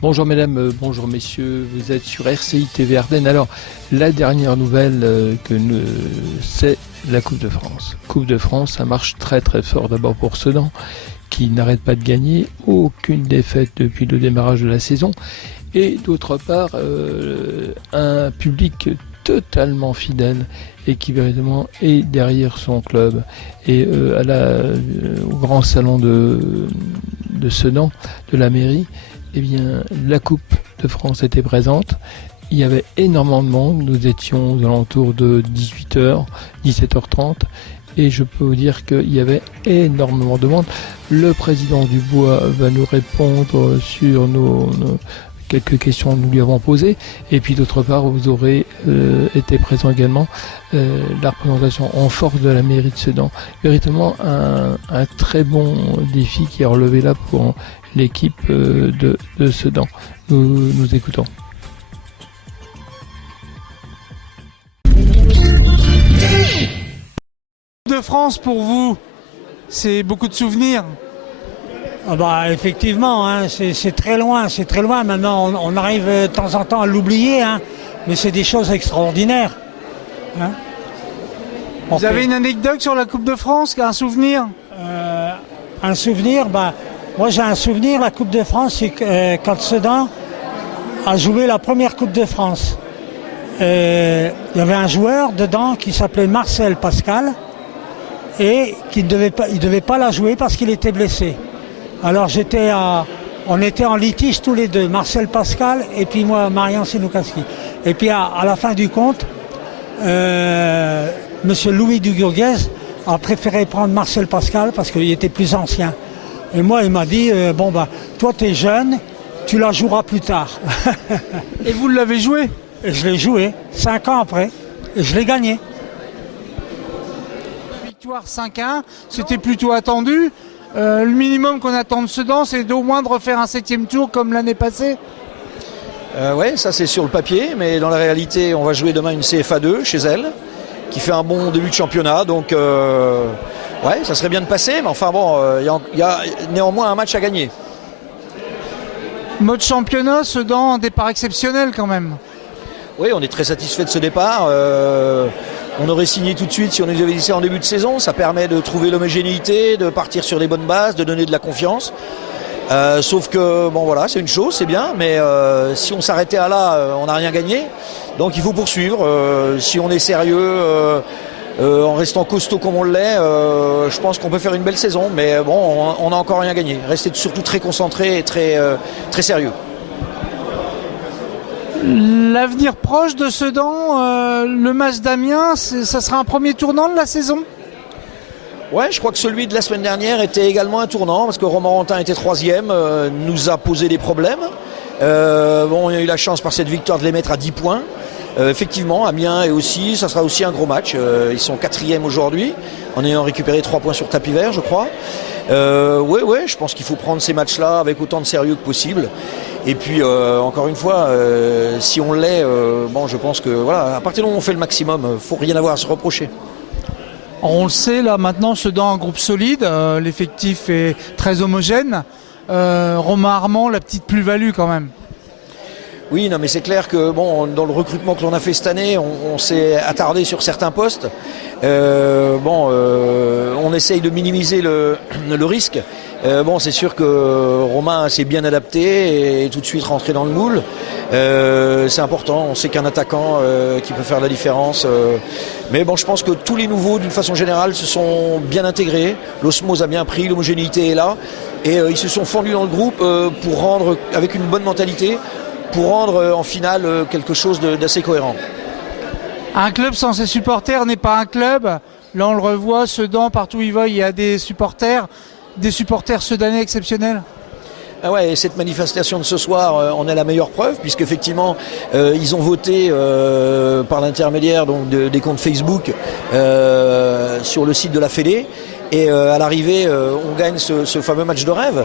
Bonjour mesdames, bonjour messieurs, vous êtes sur RCI TV Ardennes. Alors, la dernière nouvelle c'est la Coupe de France. Coupe de France, ça marche très très fort d'abord pour Sedan, qui n'arrête pas de gagner, aucune défaite depuis le démarrage de la saison. Et d'autre part, un public totalement fidèle et qui véritablement est derrière son club. Et au grand salon de Sedan, de la mairie, eh bien, la Coupe de France était présente. Il y avait énormément de monde. Nous étions aux alentours de 18h, 17h30. Et je peux vous dire qu'il y avait énormément de monde. Le président Dubois va nous répondre sur nos quelques questions que nous lui avons posées. Et puis d'autre part, vous aurez été présent également la représentation en force de la mairie de Sedan. Véritablement un très bon défi qui est relevé là pour l'équipe de Sedan. Nous écoutons. De France pour vous, c'est beaucoup de souvenirs. Ah bah effectivement, hein, c'est très loin. Maintenant, on arrive de temps en temps à l'oublier, hein, mais c'est des choses extraordinaires. Hein. Vous avez une anecdote sur la Coupe de France, un souvenir? Un souvenir, moi j'ai un souvenir, la Coupe de France, c'est quand Sedan a joué la première Coupe de France. Il y avait un joueur dedans qui s'appelait Marcel Pascal et qui ne devait pas la jouer parce qu'il était blessé. Alors on était en litige tous les deux, Marcel Pascal et puis moi, Marian Sinoukaski. Et puis à la fin du compte, Monsieur Louis Dugourguez a préféré prendre Marcel Pascal parce qu'il était plus ancien. Et moi, il m'a dit, toi t'es jeune, tu la joueras plus tard. Et vous l'avez joué? Et je l'ai joué 5 ans après, et je l'ai gagné. Victoire 5-1, c'était plutôt attendu. Le minimum qu'on attend de Sedan, c'est au moins de refaire un 7e tour comme l'année passée. Oui, ça c'est sur le papier, mais dans la réalité, on va jouer demain une CFA 2 chez elle, qui fait un bon début de championnat. Donc, ouais, ça serait bien de passer, mais enfin bon, il y a néanmoins un match à gagner. Mode championnat, Sedan, un départ exceptionnel quand même. Oui, on est très satisfait de ce départ. On aurait signé tout de suite si on nous avait dit ça en début de saison. Ça permet de trouver l'homogénéité, de partir sur les bonnes bases, de donner de la confiance. Sauf que, bon voilà, c'est une chose, c'est bien, mais si on s'arrêtait à là, on n'a rien gagné. Donc il faut poursuivre. Si on est sérieux, en restant costaud comme on l'est, je pense qu'on peut faire une belle saison. Mais bon, on n'a encore rien gagné. Rester surtout très concentré et très sérieux. L'avenir proche de Sedan, le match d'Amiens, ça sera un premier tournant de la saison? Ouais, je crois que celui de la semaine dernière était également un tournant parce que Romorantin était 3e, nous a posé des problèmes. On a eu la chance par cette victoire de les mettre à 10 points. Effectivement, Amiens ça sera aussi un gros match. Ils sont 4e aujourd'hui, en ayant récupéré 3 points sur tapis vert, je crois. Ouais, je pense qu'il faut prendre ces matchs-là avec autant de sérieux que possible. Et puis, encore une fois, si on l'est, je pense que voilà, à partir du moment où on fait le maximum, il ne faut rien avoir à se reprocher. On le sait, là maintenant, Sedan, un groupe solide, l'effectif est très homogène. Romain Armand, la petite plus-value quand même. Oui, non, mais c'est clair que dans le recrutement que l'on a fait cette année, on s'est attardé sur certains postes. On essaye de minimiser le risque. C'est sûr que Romain s'est bien adapté et tout de suite rentré dans le moule. C'est important, on sait qu'un attaquant qui peut faire la différence. Mais je pense que tous les nouveaux, d'une façon générale, se sont bien intégrés. L'osmose a bien pris, l'homogénéité est là. Et ils se sont fondus dans le groupe pour rendre, avec une bonne mentalité, pour rendre en finale quelque chose d'assez cohérent. Un club sans ses supporters n'est pas un club. Là, on le revoit, Sedan, partout où il va, il y a des supporters sedanais exceptionnels. Ah ouais, et cette manifestation de ce soir en est la meilleure preuve, puisqu'effectivement, ils ont voté par l'intermédiaire des comptes Facebook sur le site de la Fédé. Et à l'arrivée, on gagne ce fameux match de rêve.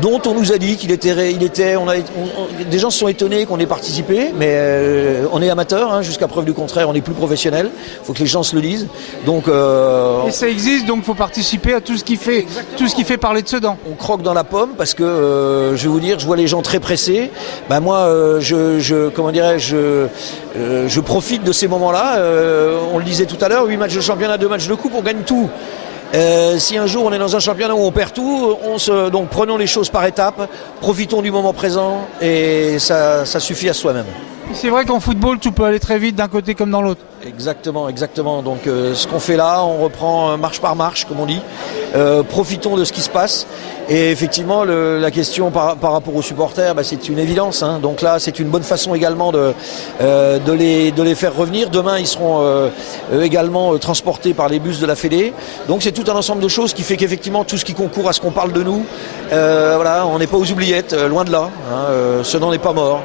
dont on nous a dit qu'il était, des gens se sont étonnés qu'on ait participé, mais on est amateur, hein, jusqu'à preuve du contraire, on est plus professionnel. Il faut que les gens se le disent. Donc, et ça existe, donc il faut participer à tout ce qui fait parler de Sedan. On croque dans la pomme parce que, je vais vous dire, je vois les gens très pressés. Ben moi, je profite de ces moments-là. On le disait tout à l'heure, 8 matchs de championnat, 2 matchs de coupe, on gagne tout. Si un jour on est dans un championnat où on perd tout, donc prenons les choses par étapes, profitons du moment présent et ça suffit à soi-même. C'est vrai qu'en football, tout peut aller très vite d'un côté comme dans l'autre. Exactement. Donc ce qu'on fait là, on reprend marche par marche, comme on dit. Profitons de ce qui se passe. Et effectivement, la question par rapport aux supporters, c'est une évidence. Hein. Donc là, c'est une bonne façon également de les faire revenir. Demain, ils seront également transportés par les bus de la Fédé. Donc c'est tout un ensemble de choses qui fait qu'effectivement, tout ce qui concourt à ce qu'on parle de nous, on n'est pas aux oubliettes, loin de là. Hein. Sedan n'est pas mort.